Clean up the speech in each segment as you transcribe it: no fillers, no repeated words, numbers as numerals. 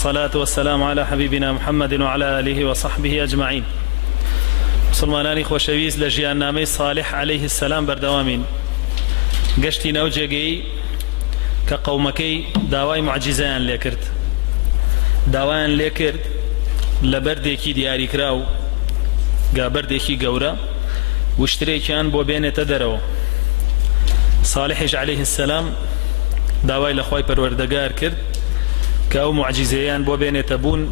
والصلاة والسلام على حبيبنا محمد وعلى آله وصحبه أجمعين. مسلمانانی خۆشەویست لە ژیاننامەی صالح عليه السلام بەردەوامین. گەشتی ناو جێگەی کە قەومەکەی داوای معجزەیان لێ کرد، داوایان لێ کرد لە بەردێکی دیاریکرا و گابەردێکی گەورە وشترێکیان بۆ بێنێتە دەرەوە. صالحش عليه السلام داوای لە خوای پەروەردەگار کرد کە ئەو معجزەیان بۆ بێنێتە بوون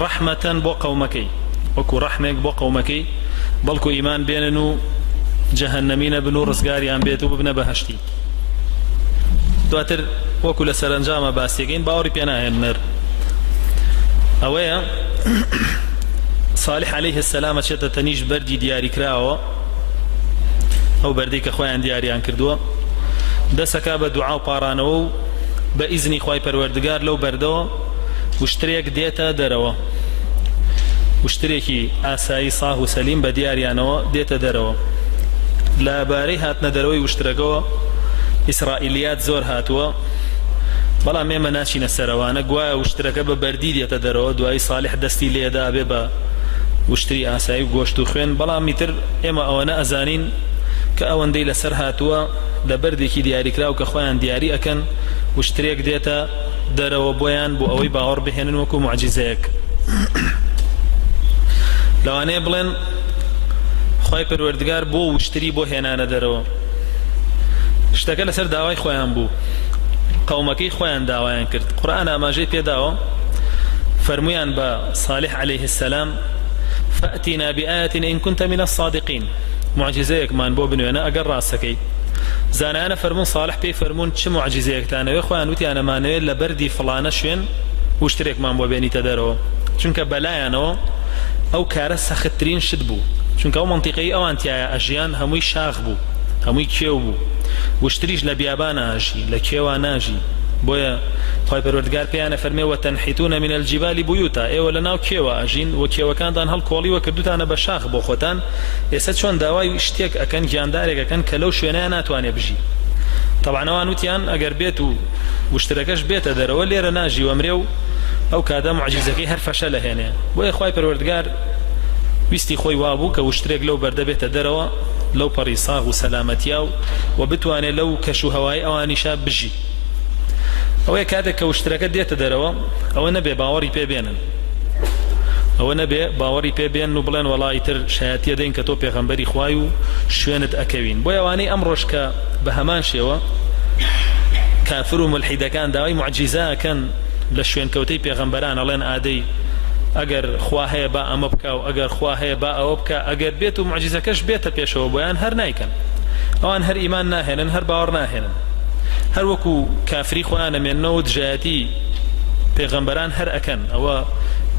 ڕەحمەتەن بۆ قەومەکەی، وەکو ڕەحمێک بۆ قەومەکەی، بەڵکو ئیمان بێنن و جەهەنەمی نەبن و ڕزگاریان بێت و ببنە بەهەشتی. دواتر وەکو لە سەرنجامە باسیەکەین باوەڕی پێ ناهێنەر. ئەوەیە صالح عليه السلام چێتە تەنیش بەردی دیاریکراوە، ئەو بەردەی کە خۆیان دیاریان کردووە، دەسەکا بە دوعا و پاڕانەوە و بە ئیزنی خوای پەروەردگار لەو بەردەوە وشترێک دێتە دەرەوە، وشترێکی ئاسایی ساغ و سەلیم بە دیاریانەوە دێتە دەرەوە. لەبارەی هاتنە دەرەوەی وشترەکەەوە ئیسرائیلیات زۆر هاتووە، بەڵام ئێمە ناچینە سەرەوانە، گوایە وشترەکە بە بەردی دێتە دەرەوە، دوای صالح دەستی لێدا بێ بە وشتری ئاسایی و گۆشت و خوێن، بەڵام میتر ئێمە ئەوەنە ئەزانین کە ئەوەندەی لەسەر هاتووە لە بەردێکی دیاریکراو کە خۆیان دیاری ئەکەن وشترێک دێتە دەرەوە بۆیان بۆ ئەوەی باوەڕ بهێنن وەکو معجزەیەک. لەوانەیە بڵێن خوای پەروەردگار بۆ وشتری بۆ هێنانە دەرەوە، شتەکە لەسەر داوای خۆیان بوو، قەومەکەی خۆیان داوایان کرد. قورئان ئاماژەی پێداوە، فەرمویان بە صالح عليه السلام فأتنا بآية إن كنت من الصادقين، معجزەیەکمان بۆ بنوێنە ئەگەر ڕاستەکەی. زانایانە فەرمون صالح پێی فەرمون چ معجزەیەکتانەوێ؟ خۆیان وتیان ئەمانەوێت لە بەردی فڵانە شوێن وشترێکمان بۆ بێنیتە دەرەوە، چونکە بەلایەنەوە ئەو کارە سەختترین شت بوو، چونکە ئەو منتیقەی ئەوان تایە ئەژیان هەمووی شاخ بوو، هەمووی کێو بوو، وشتریش لە بیابان ئاژی، لە کێوان ناژی. بۆیە خوای پەروەردگار پێیانە فەرمێ وتەنحیتون من الجبال بيوتا، ئێوە لەناو کێوە ئاژین و کێوەکانتان هەڵکۆڵیوە کردوتانە بە شاخ بۆ خۆتان، ئێستا چۆن داوای شتێک ئەکەن گیاندارێک ئەکەن کە لەو شوێنەیە ناتوانێ بژی. طبعا ئەوان وتیان ئەگەر بێت و وشترەکەش بێتە دەرەوە لێرە ناژی وەمرێ و ئەو کاتە معجزەکەی هەر فەشە لەهێنێ. بۆیە خوای پەروەردگار ویستی خۆی وابوو کە وشترێک لەو بەردە بێتە دەرەوە، لەو پەڕی ساغ و سەلامەتیا و بتوانێت لەو کەش و هەوای ئەوانیشا بژی. ئەوەیە کاتێک کە وشترەکە دێتە دەرەوە ئەوە نەبێ باوەڕی پێ بێنن، ئەوە نەبێ باوەڕی پێ بێن و بڵێن وەڵای تر شایەتیە دەین کە تۆ پێغەمبەری خوای و شوێنت ئەکەوین. بۆیە ئەوانەی ئەمڕۆژ کە بە هەمان شێوە کافر و ملحیدەکان داوای معجیزە ئەکەن لە شوێنکەوتەی پێغەمبەران، ئەڵێن ئادەی ئەگەر خوا هەیە با ئەمە بکە و ئەگەر خوا هەیە با ئەوە بکە، ئەگەر بێت و معجیزەکەش بێتە پێشەوە بۆیان هەر نایکەن. ئەوان هەر ئیمان ناهێنن، هەر باوەڕ ناهێنن، هەر وەکو کافری خۆیان ئەمێننەوە دژایەتی پێغەمبەران هەر ئەکەن، ئەوە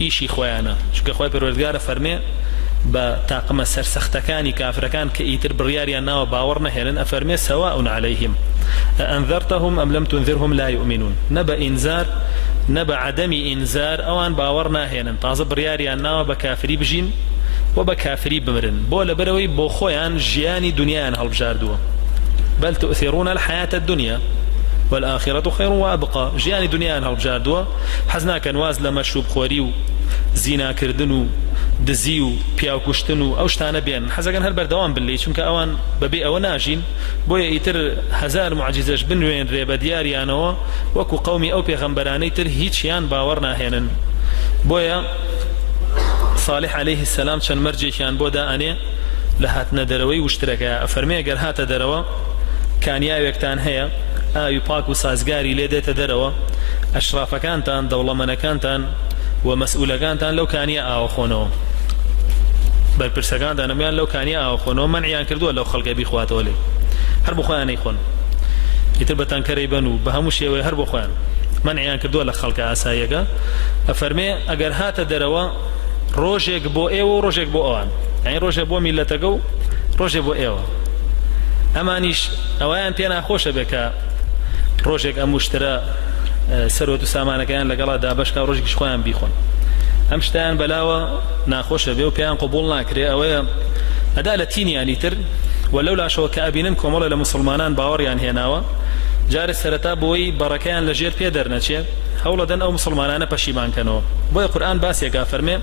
ئیشی خۆیانە. چونکە خوای پەروەردگارە فەرمێ بە تاقمە سەرسەختەکانی کافرەکان کە ئیتر بڕیاریان ناوە باوەڕ نەهێنن، ئەفەرمێ سەواء عەلەیهیم ئەئەنذەرتەهم ئەم لەم تونذرهم لا یؤمنون، نە بە ئینذار نە بە عەدەمی ئینذار ئەوان باوەڕ ناهێنن، تازە بڕیاریان ناوە بە کافری بژین و بە کافری بمرن، بۆ لەبەرەوەی بۆ خۆیان ژیانی دنیایان هەڵبژاردووە. بل تؤثرون الحياة الدنيا والآخرة خير وأبقى، ژیانی دنیایان هەڵبژاردووە، حەز ناکەن واز لە مەشروب خۆری و زیناکردن و دزی و پیاوکوشتن و ئەو شتانە بێن، حەزەکەن هەر بەردەوام بلێ، چونکە ئەوان بەبێ ئەوە ناژین. بۆیە ئیتر هەزار معجزەش بنوێنرێ بە دیاریانەوە وەکو قەومی ئەو پێغەمبەرانەی تر هیچیان باوەڕ ناهێنن. بۆیە صالح عليه السلام چەند مەرجێکیان بۆ دائەنێ لە هاتنە دەرەوەی وشترەکە. ئەفەرمێ ئەگەر هاتە دەرەوە کانیاوێکتان هەیە ئاوی پاک و سازگاری لێ دێتە دەرەوە، ئەشرافەکانتان دەوڵەمەنەکانتان و مەسئولەکانتان لەو کانیە ئاوەخۆنەوە، بەرپرسەکانتان ئەمیان لەو کانیە ئاوەخۆنەوە مەنعیان کردووە لەو خەڵکە بیخواتەوە لێ، هەر بۆ خۆیان نەیخۆن، ئیتر بە تەنکەرەی بن و بە هەموو شێوەیە هەر بۆ خۆیان مەنعیان کردووە لە خەڵکە ئاساییەکە. ئەفەرمێ ئەگەر هاتە دەرەوە ڕۆژێک بۆ ئێوە و ڕۆژێک بۆ ئەوان، یعنی ڕۆژێک بۆ میلەتەکە و ڕۆژێک بۆ ئێوە. ئەمانیش ئەویان پێ ناخۆشە بێ کە ڕۆژێک ئەم وشترە سەرۆت و سامانەکەیان لەگەڵا دابەشکا و ڕۆژێکیش خۆیان بیخۆن، ئەم شتیان بەلاوە ناخۆشە بێ و پێیان قبوڵ ناکرێ. ئەوەیە ئەدا لە تینیانی تر وەلەو لاشەوە کە ئەبینن کۆمەڵە لە موسڵمانان باوەڕیان هێناوە، جارێ سەرەتا بۆی بەڕەکەیان لە ژێر پێ دەرنەچێت، هولدن أو مسلمان بشيمان كانوا بوي قرآن باسي فرمي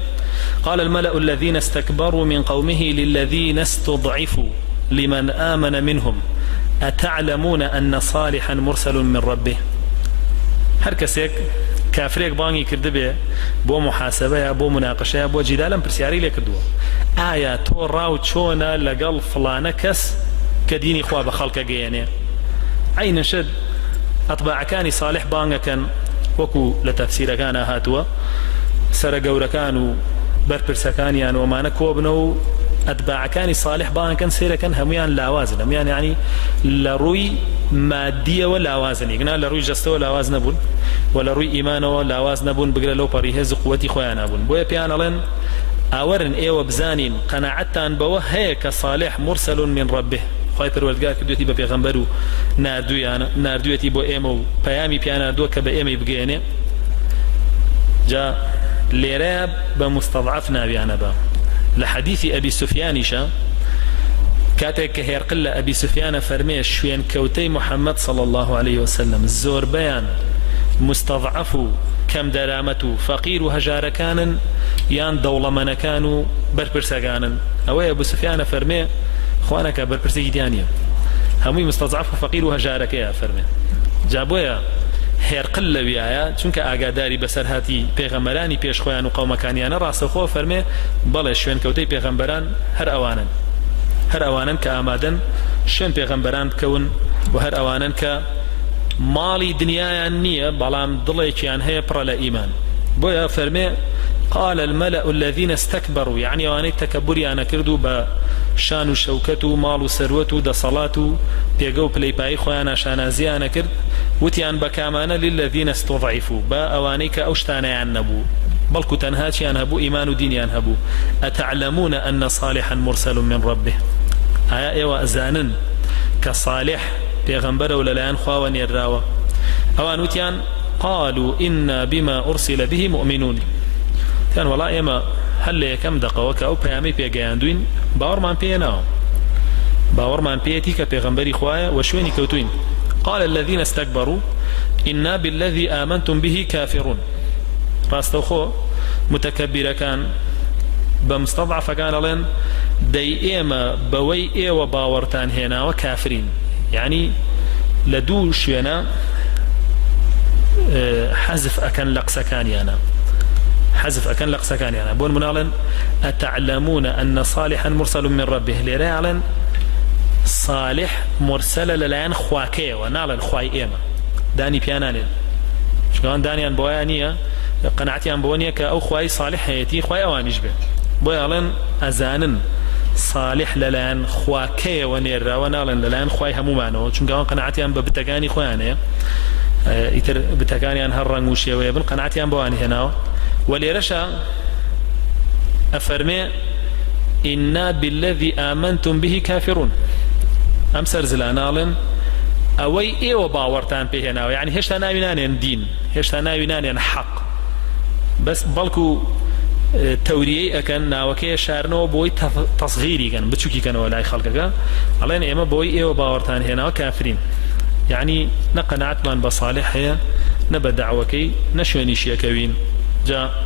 قال الملأ الذين استكبروا من قومه للذين استضعفوا لمن آمن منهم أتعلمون أن صالحا مرسل من ربه هر كسيك كافريك باني كردبه بو محاسبه بو مناقشه بو جدالا برسياري لك دو آية تو راو تشونا لقل فلانه كس كديني خوا بخلق جياني عين شد أطباع كاني صالح بانغا كان وكو لتفسير كان هاتوا سرقور كانوا بربرس كان وما نكوبنو أتباع كاني صالح بانغا كان سيرا كان هميان لاوازن هميان يعني لروي مادية ولا وازن يقنا لروي جسته ولا وازن بون ولا روي إيمانه ولا وازن بون بقرا لو بريهز قوتي خويانا بون بويا بيانا لن أورن إيوة بزانين قناعتان بوه هيك صالح مرسل من ربه خواهي پروردگار کردویتی با پیغمبر و ناردویتی با ایمو پیامی پیانا دو که با ایمی بگینه جا لیره با مستضعف نابیانا با لحديث أبي سفيان شا كاتك هيرقل أبي سفيان فرمي شوين كوتي محمد صلى الله عليه وسلم الزور بيان مستضعف كم درامته فقير هجار كان يان دولة من كانوا بربرساقانا أو أبو سفيان فرمي خوانك بربرسي ديانيا همي مستضعف فقير وهجارك يا فرمي جابويا هيرقل ويايا چونك ئاگاداری بەسەر هاتی پێغەمبەرانی پێش خۆیان و قەومەکانیانە ڕاستەوخۆ فەرمێ بەڵێ شوێن کەوتەی پێغەمبەران هەر ئەوانن کە ئامادەن شوێن پێغەمبەران بکەون و هەر ئەوانن کە ماڵی دنیایان نییە بەڵام دڵێکیان هەیە پڕە لە ئیمان بۆیە فەرمێ قال الملأ الذين استكبروا يعني واني تكبريانا كردو بشان وشوكت ومال وثروت ودصلات بيغو بلاي خويانا شانازيانا كرد وتيان بكامانا للذين استضعفوا با اوانيك اوشتانا يعنبو بلكو تنهاتي ينهبو ايمان دين ينهبو اتعلمون ان صالحا مرسل من ربه ايا ايوا ازانن كصالح بيغمبر ولا لان خواون يراوا اوان وتيان قالوا إنا بما أرسل به مؤمنون كان والله إما هل كم دقة وكأو بيامي بيجاندوين باورمان بيناو باورمان بيتي كبيغمبري خوايا وشويني كوتوين قال الذين استكبروا إنا بالذي آمنتم به كافرون راستوخو متكبر كان بمستضعف كان لين دي إما بوي إيه وباورتان هنا وكافرين يعني لدوش ينا حذف أكن لقسكاني أنا حذف أكن لقسكاني أنا بون منالن أتعلمون أن صالحا مرسل من ربه لرعلا صالح مرسل للعين خواكي ونعلن خواي إيما داني بيانانين شكوان داني أن بوانية قناعتي أن بوانية كأو خواي صالح هيتي خواي أوانيش به بوانية أزانن صالح للعين خواكي ونير ونعلن للعين خواي همو معنو شكوان قناعتي أن ببتقاني خواني يتر بتكاني عن هالرنج وشيوية بالقناعتي عن بواني هنا وليرشا أفرمي إنا بالذي آمنتم به كافرون أمسر زلانالن أوي إيه وباورتان به هنا يعني هشتا ناوينان دين هشتا ناوينان حق بس بالكو توريه أكن ناوكي شارنو بوي تصغيري كان بتشوكي كان ولا خلقك علينا إما بوي إيه وباورتان هنا كافرين يعني نقنعت من بصالح هي نبى دعوكي نشوني شيكوين جاء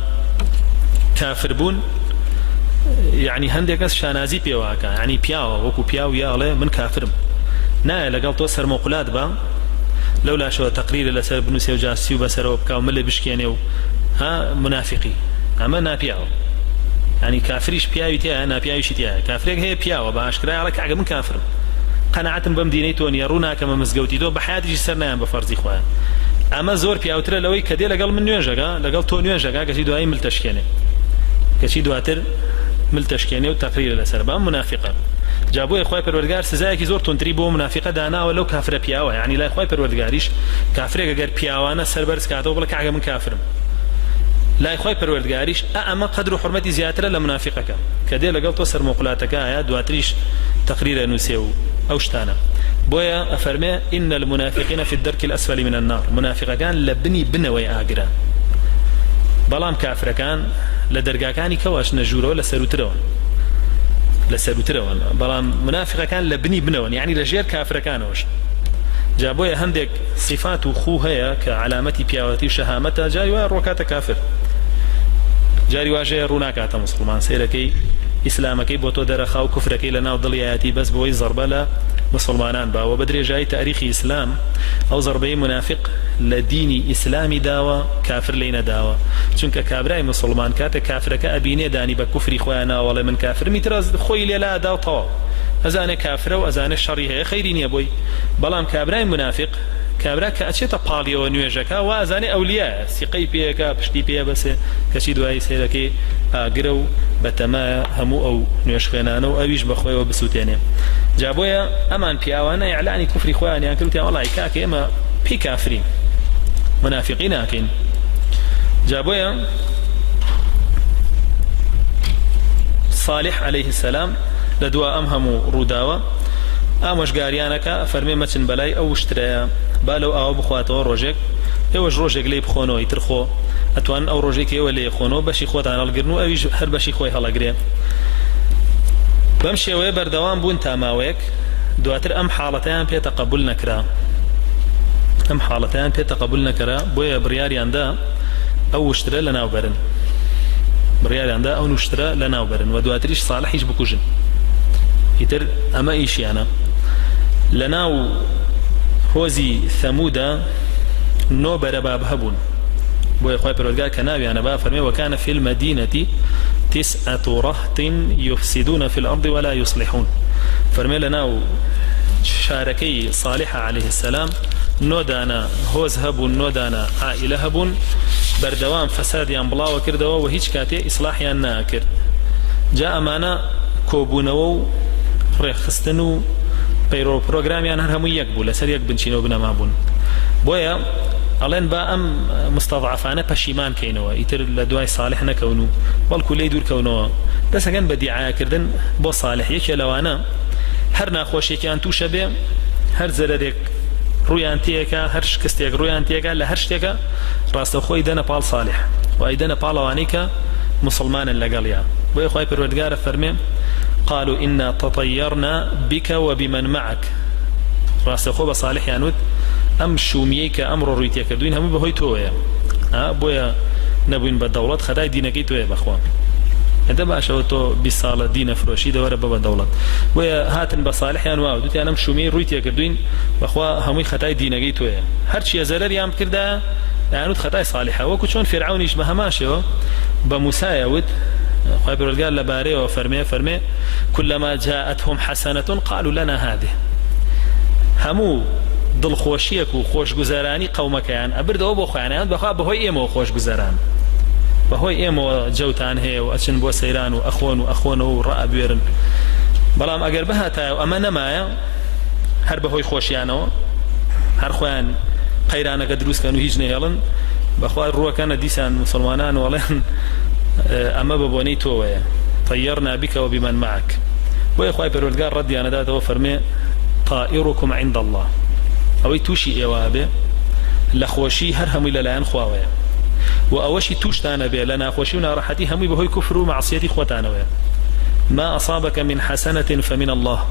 كافر بون يعني هندك شانازي بيواكا يعني بياو وكو بياو يا الله من كافر نا لقال توسر مقولات با لولا شو تقرير لسر ابن سيوجاسي وبسر وبكاو ملي بشكينيو ها منافقي اما نا بياو يعني كافريش بياو تيا انا بياو شتيا كافريك هي بياو باشكرا على كعب من كافر قناعتم بمدينيتون يرونا كما مزقوتي دو بحياتي سرنا بفرضي خويا اما زور بياوتر لوي كدي لقال من نيوجا لقال تو نيوجا كشي دو اي ملتشكينه كشي دواتر ملتشكينه وتقرير الاسر با منافقه جابوا اخوي پروردگار سزايكي زور تونتري بو منافقه دانا ولو كافر بياوا يعني لا اخوي پروردگاريش كافر اگر بياوانا سربرس كاتو بلا كعجه من كافر لا اخوي پروردگاريش اما قدر حرمتي زياتر لمنافقك كدي لقال تو سر مقولاتك يا دواتريش تقرير نسيو أوشتانا بويا أفرمي إن المنافقين في الدرك الأسفل من النار منافق كان لبني بنوي آقران بلام كافر كان لدرقا كاني كواش نجورو لسروترون بلام منافق كان لبني بنوان يعني لجير كافر كانوش جابويا هندك صفات خوها كعلامتي بياوتي شهامتها جاري وروكات كافر جاري واجه روناكات مسلمان سيركي إسلامكي بوتو درخاو كفركي لنا وضلياتي بس بوي ضربة لا مسلمانان با وبدري جاي تاريخ إسلام أو ضربي منافق لديني إسلامي داوا كافر لينا داوا چونك كابراي مسلمان كات كافرك أبيني داني بكفري خوانا ولا من كافر مترز خوي لا داو طوا أزاني كافر وأزاني الشريه خيرين يا بوي بلام كابراي منافق كابرا كأشيتا باليو نيوجكا وأزاني أولياء سقي بيكا بشتي بيا بس كشي دواي سيركي أجرو بتما همو أو نيوشخنانو أو أويش بخوي وبسوتينه جابويا أمان بياوانا إعلاني كفري خواني أكلت يا والله كاكي أما بي كافرين منافقين أكين جابويا صالح عليه السلام لدوا أمهمو روداوة ئامۆژ گاریانەکە فەرمێ مەچن بەلای ئەو شترەیە با لەو ئاوە بخواتەوە ڕۆژێک ئێوەش ڕۆژێک لێی بخۆنەوە ئیتر خۆ ئەتوان ئەو ڕۆژێکی ئێوە لێ خۆنەوە بەشی خۆتان هەڵگرن و ئەویش هەر بەشی خۆی هەڵەگرێ بەم شێوەیە بەردەوام بوون تا ماوەیەک دواتر ئەم حاڵەتەیان پێ تەقەبول نەکرا ئەم حاڵەتەیان پێ تەقەبول نەکرا بۆیە بڕیاریاندا ئەو شترە لەناوبەرن بڕیاریاندا ئەو شترە لەناوبەرن و دواتریش ساڵحیش بکوژن ئیتر ئەمە ئیشیانە لناو هوزي ثمودا نو برباب هبون بو خوي پروردگار كناوي انا با فرمي وكان في المدينه 9 رهط يفسدون في الارض ولا يصلحون فرمي لناو شاركي صالح عليه السلام نودانا هوز هبون نودانا عائله هبون بردوام فساد ينبلاو كردوا وهيج كاتي اصلاح يناكر جاء معنا كوبونو رخصتنو بيرو بروجراميان هر همو يك بولا سر يك بنشينو بنا ما بون بويا الان با ام مستضعفانه پشیمان کینوا ایتر لدوای صالح نکونو بلکو لی دور کونو بس اگن بدیعا کردن بو صالح یک لوانا هر ناخوشی که ان تو شبه هر زلدک رویان تیکا هر شکستیک رویان تیکا له هر شتیکا راست خو ایدنه پال صالح و ایدنه پالوانیکا مسلمان لقالیا بو خوای پروردگار فرمي قالوا إنا تطيرنا بك وبمن معك راست خوب صالح يانود أم شوميك أمر رويتيا كردوين هم بهوي تويا بويا نبوين بالدولات خداي دينكي تويا بأخوان هذا بقى شوتو بصالة دين فروشي دورة بابا الدولات بويا هاتن بصالح يانوا دوتي أنا مشومي رويتيا كردوين بأخوا همي خداي دينكي تويا هرشي زلر يام كردا يانود خداي صالحة وكوشون فرعون يشبه ماشيو بمسايا خوي پروردگار لباري وفرمي كلما جاءتهم حسنة قالوا لنا هذه همو دل خوشيك وخوش گزاراني قومك يعني ابرد او بو خوانيان بخوا بهوي ايمو خوش گزاران بهوي ايمو جوتان هي واشن بو سيران واخون ورا بيرن بلام اگر بها تا اما نمايا هر بهوي خوشيانو هر خوان قيرانه دروس كانوا هيج نهلن بخوا رو كان ديسان مسلمانان ولن أما ببوني تويا طيرنا بك وبمن معك ويخوي پروردگار ردي أنا داته وفرمي طائركم عند الله أو توشي إوابه لخوشي هر همي للان خواويا وأوشي توشتانا به لنا خوشينا راحتي همي بهوي كفر ومعصيتي خوتانا ويا ما أصابك من حسنة فمن الله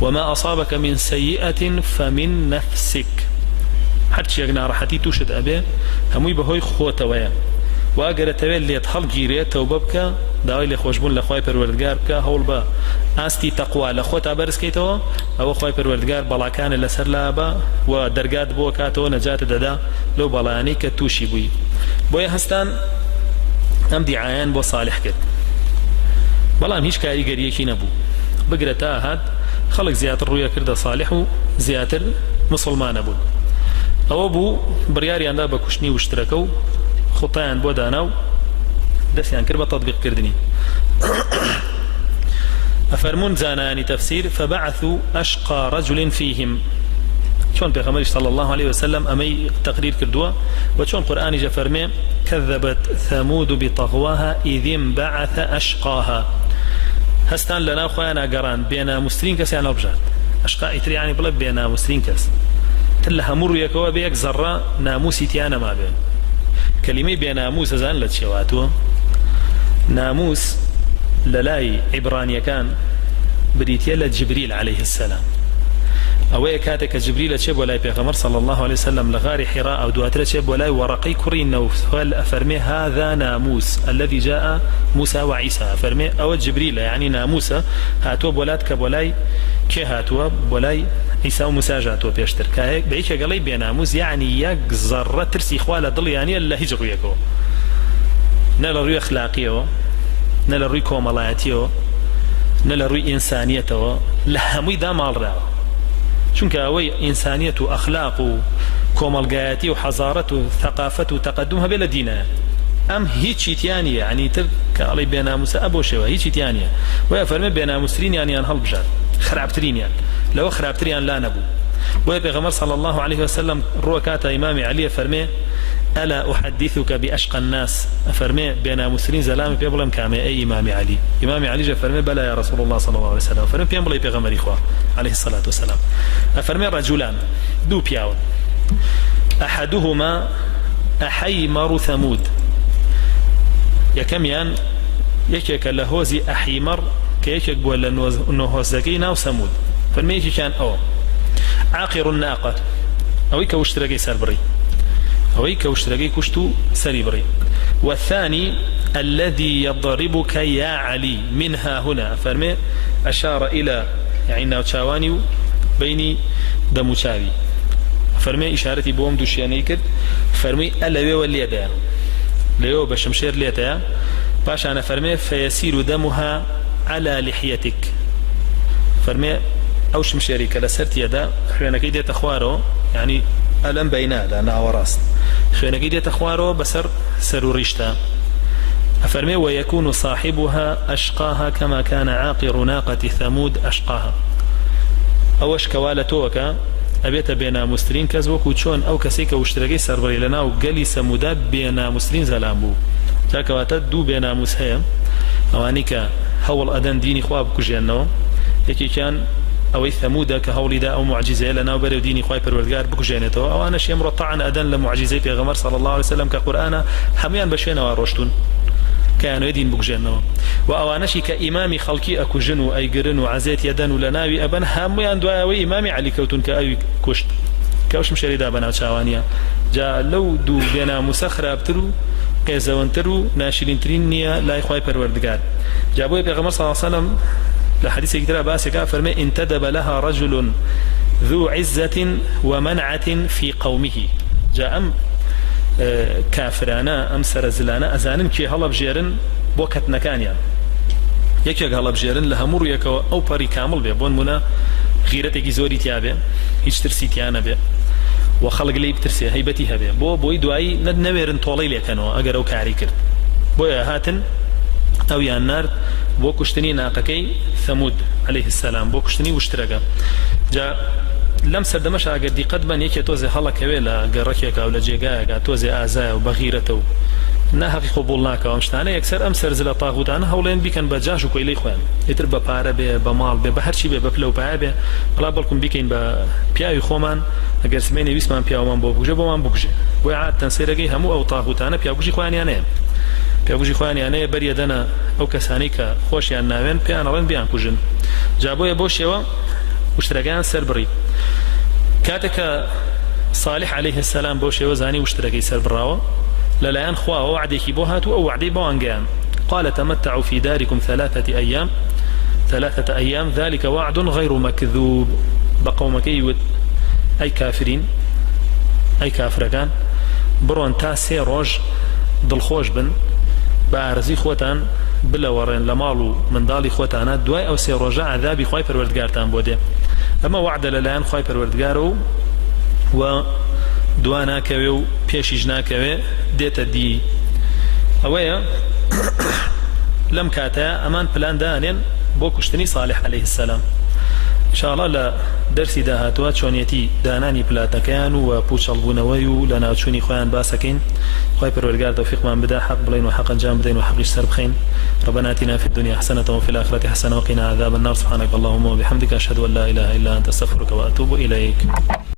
وما أصابك من سيئة فمن نفسك حتى يقنا راحتي توشت أبه همي بهوي خوتا ويا واگر تویل لیت خلق گیره توبه بکا داوی لخوشبون لخوای پروردگار بکا هول با استی تقوا لخوت ابرز کیتو او خوای پروردگار بلاکان لسر لابا و درگات بو کاتو نجات ددا لو بلانی ک توشی بوی بوی هستان ام دعایان بو صالح کد بلام هیچ کاری گریه کی نبو بگرتا هاد خلق زیاتر رویا کرده صالح و زیاتر مسلمان بو او بو بریاری اندا بکشنی واشترکو خطيان بودانو دسيان كربة تطبيق كردني أفرمون زاناني تفسير فبعثوا أشقى رجل فيهم شون بيغمر صلى الله عليه وسلم أمي تقرير كردوا وشون قرآن جفرمي كذبت ثمود بطغواها إذ انبعث أشقاها هستان لنا خوانا قران بينا مسرين كس يعني ربجات أشقاء يتري يعني بلا بينا مسرين كس تلها مر يكوا بيك زراء ناموسي تيانا ما بين كلمة بناموس زان لتشواتو ناموس للاي عبرانيا كان بريتيا لجبريل عليه السلام أوي كاتك جبريل تشيب ولا بيغمر صلى الله عليه وسلم لغار حراء أو دواتر تشيب ولا ورقي كرين نوفل أفرمي هذا ناموس الذي جاء موسى وعيسى أفرمي أو جبريل يعني ناموس هاتوا بولاد كبولاي كي هاتوا بولاي عيسى وموسى جاتوا بيشتر كايك بعيش قالي بناموس يعني يك ذرة ترسي إخوال ضل يعني الله هجر يكو نال روي أخلاقيه نال روي كومالاتيه نال روي إنسانيته لهمي دا مال راه چونکە ئەوەی ئینسانیەت و ئەخلاق و کۆمەڵگایەتی و حەزارەت و ثەقافەت و تەقەدوم هەبێ لە دینە ئەم هیچی تیان نییە عنی تر کە ئەڵێ بێناموسە ئەبۆ شێوە هیچی تیان نییە وایە فەرمێ بێناموسرینیان هەڵبژات خراپترینیان لەوە خراپتریان لا نەبوو وایە پێغەمبەر صلی الله عليه وسلم ڕۆ کاتە ئیمامی عەلیە فەرمێ ألا أحدثك بأشقى الناس أفرمي بين مسلمين زلام بيبلم كامي أي إمام علي إمام علي جاء فرمي بلا يا رسول الله صلى الله عليه وسلم فرمي بيبلي بيغمر إخوة عليه الصلاة والسلام أفرمي رجلان دو بياون أحدهما أحيمر ثمود يكميان يكيك لهوزي أحيمر كيكيك بولا نهوزكينا وثمود فرمي يكي كان عاقر الناقة أو يكوشترقي سربري أو كوشترقي كشتو سريبري والثاني الذي يضربك يا علي منها هنا فرمي أشار إلى يعني ناوتشاواني بيني دموشاوي فرمي إشارتي بوم دوشياني كد فرمي ألا ويو الليتا ليو بشمشير ليتا باش أنا فرمي فيسير دمها على لحيتك فرمي أو شمشيري كلا سرت يدا حينك إيدي تخوارو يعني ألم بينا لأنا وراس خيانك إيدي تخوارو بسر سروريشتا أفرمي ويكون صاحبها أشقاها كما كان عاقر ناقة ثمود أشقاها أوش كوالتوك أبيت بين مسلمين كزوك وشون أو كسيك واشترقي سربري لنا وقالي سمودا بين مسلمين زلامبو تاكواتت دو بين مسهيم أوانيك هول أدن ديني خواب كجيانو يكي كان أو ثمودا كهولدا أو معجزة لنا وبرو ديني خواب پروردگار بكجيانتو أو أنا شيم رطعن أدن لمعجزة پیغمبر صلى الله عليه وسلم كقرآن حميان بشينا وروشتون كانوا يدين بكجنوا وأوانشي كإمام خلقي أكو جنو أي قرنو عزيت يدن لناوي أبن هميان دواوي إمامي علي كوتون كأوي كشت كوش مشاريدا بنا وشاوانيا جاء لو دو بنا مسخرة ابترو كيزوانترو ناشلين ترينيا لا يخواي پروردگار جابوه پیغمبر صلى الله عليه وسلم لحديث كتير باسكا فرمي انتدب لها رجل ذو عزة ومنعة في قومه جاء كافرانا أم سرزلانا أزانن كي هلا بجيرن بوكت نكانيا يكيك هلا بجيرن لهمور يكو أو بري كامل بي بون منا غيرتك زوري تيابي هيش ترسي تيانا بي وخلق لي بترسي هيبتي هبي بوي دواي ندنويرن طولي ليكنو أقر أو كاري كرد بويا هاتن أو يا النار بو كشتني ناقكي ثمود عليه السلام بو كشتني واشترقا جاء لم سردمش اگر دي قدما يكي توزي هلا كويلا قركيك او لجيقاك توزي آزاء وبغيرته ناهقي قبولناك ومشتانا يكسر امسر زل طاغوتانا هولين بيكن بجاشو كويلي خوان يتر بپاره بي بمال بي بهرشي بي بپلو پاه بي بلا بلكم بيكن بپياوي خومان اگر سميني ويسمان پياومان بو بوجه بومان بوجه وعاد تنسيرقي همو او طاغوتانا پياوجي خوانيانه پێگوژی خوانیانەیە بەریەدەنە ئەو کەسانی کە خۆشیان ناوێن پێیان ئەڵێن بیان کوژن جابۆیە بۆ شێوە وشترەکەیان سەربڕی کاتێککە صالح عليه السلام بۆ شێوە زانی وشترەکەی سەربڕاوە لەلایەن خواوە وعدێکی بۆ هاتوو ئەو وعدەی بۆیان گەیان قال تمتعوا في داركم ثلاثة أيام ذلك وعد غير مكذوب بقومكي ود أي كافرين أي كافركان بڕۆن تا سێ ڕۆژ دڵخۆش بن بارزي خوتان بلا ورين لمالو من دالي خوتانا دواي او سي رجع عذابي خوي پروردگارتان بوده اما وعد للان خوي پروردگارو و دوانا كوي بيشيجنا كوي ديتا دي اويا لم كاتا امان بلان دانين بو كشتني صالح عليه السلام ان شاء الله لا درسي داهاتوات شونيتي داناني بلاتكان و بوچلبونوي لنا چوني خوان باسكين خوي پروردگار توفيق من بدا حق بلين وحق انجام بدين وحق يشتر بخين ربنا اتنا في الدنيا حسنة وفي الآخرة حسنة وقنا عذاب النار سبحانك اللهم وبحمدك أشهد أن لا إله إلا أنت استغفرك وأتوب إليك